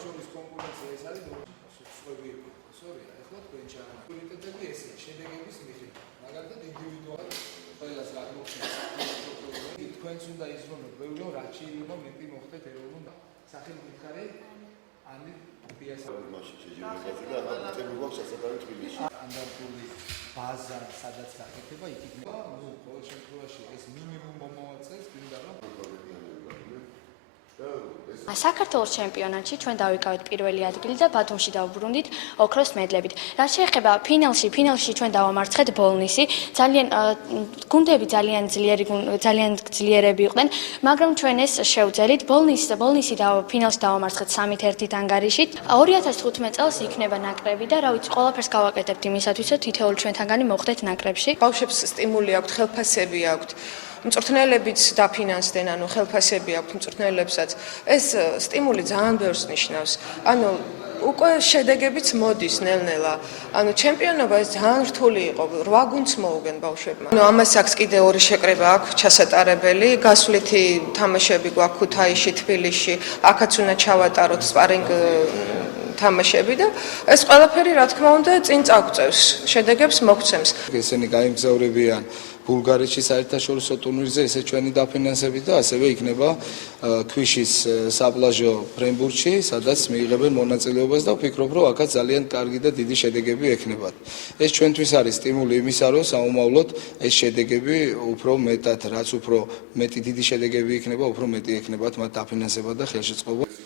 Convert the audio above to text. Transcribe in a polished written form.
ჩვეულის კონკურენცია ეს არის სხვები სორია ეხლა თქვენ ჩაანა პრიორიტეტები ესეა შედეგების მიხედვით მაგალითად ინდივიდუალურად ყველას რა მოხდა თქვენც უნდა იზრუნოთ ბევრი რა შეიძლება მეტი მოხდეთ ეროვნულ სახელ მითხარი ანი პიესა მაშინ შეჯიბრებაზე და აკეთებ გვაქვს სასაფარი თბილისში სტანდარტული ბაზა სადაც გაკეთება იქ იქნება ნუ ყოველ შემთხვევაში ეს მინიმუმ მომავალს გინდა რომ საქართველოს ჩემპიონატში ჩვენ დავიკავეთ პირველი ადგილი და ბათუმში დავბრუნდით ოქროს მედლებით. რაც შეეხება ფინალში ჩვენ დავამარცხეთ ბოლნისი. გუნდები ძალიან ძლიერები იყვნენ, მაგრამ ჩვენ ეს შევძელით. ბოლნისი ფინალში დავამარცხეთ 3-1 ანგარიშით. 2015 წელს იქნება ნაკრები და რა ვიცი, ყველაფერს გავაკეთებთ იმისათვის, რომ თითოეული ჩვენთანგანი მოხვდეთ ნაკრებში. ბავშვებს სტიმული აქვთ, ხელფასები აქვთ. მწვრთნელებიც დაფინანსდნენ, ანუ ხელფასები აქვთ მწვრთნელებსაც. ეს სტიმული ძალიან ბევრს ნიშნავს. ანუ უკვე შედეგებიც მოდის ნელ-ნელა. ანუ ჩემპიონობა ეს ძალიან რთული იყო, 8 გუნდს მოუგენ ბავშვებმა. ანუ ამას აქვს კიდე ორი შეკრება აქვს ჩასატარებელი, გასვლითი თამაშები გვაქვს ქუთაისში, თბილისში, აქაც უნდა ჩავატაროთ სპარინგ თამაშები და ეს ყველაფერი რა თქმა უნდა წინ წაგვწევს, შედეგებს მოგცემს. ესენი გაიმგზავრებიან ბულგარეთში საერთაშორისო ტურნირზე, ესე ჩვენი დაფინანსებით და ასევე იქნება ქვიშის საპლაჟო ფრენბურგში, სადაც მიიღებენ მონაწილეობას და ვფიქრობ, რომ აქაც ძალიან კარგი და დიდი შედეგები ექნებათ. ეს ჩვენთვის არის სტიმული იმისა, რომ საომავლოდ ეს შედეგები უფრო მეტად, რაც უფრო მეტი დიდი შედეგები იქნება, უფრო მეტი ექნებათ მათ დაფინანსება და ხელშეწყობა.